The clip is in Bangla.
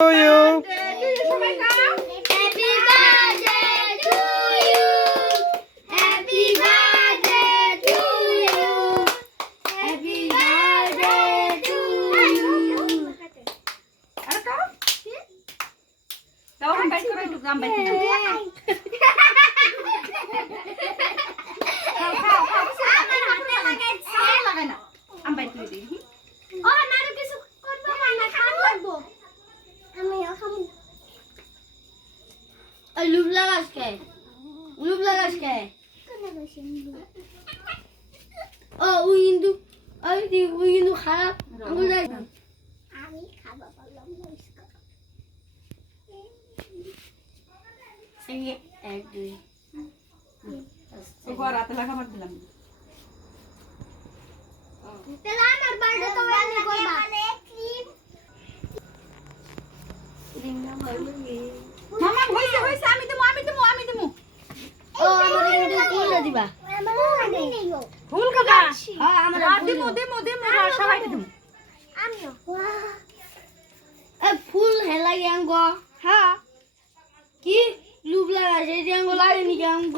to you. Happy birthday to you. Happy birthday to you. Happy birthday to you. আরে খাও দাও আমি বাইট করে একটু গাম বাইট করে খাও খাও খাও আমার হাতে লাগাইছে লাগাই না আমি বাইট করে দিই ও নারু কিছু করব না খান লাগবো আমিও খাবো লুব লাগাস কে ও ওই কিন্তু খারাপ আঙ্গুল দেয় আমি খাবো বললাম না ইসকা সঙ্গে 1 2 ওগো রাতে লাগাবার দিলাম তেলা আমার বার্থডে তো আমি করবা রিংটা মারবি মামা হইছে আমি দেবো ও আমারে কিন্তু ফুল দিবা আমি নেইও ফুল খাবা হ্যাঁ আমারে দেবো সবাইকে দেবো আমিও ফুল হেলাই আঙ্গ হ্যাঁ কি লুব লাগা সেই আঙ্গ লাগে নি আঙ্গ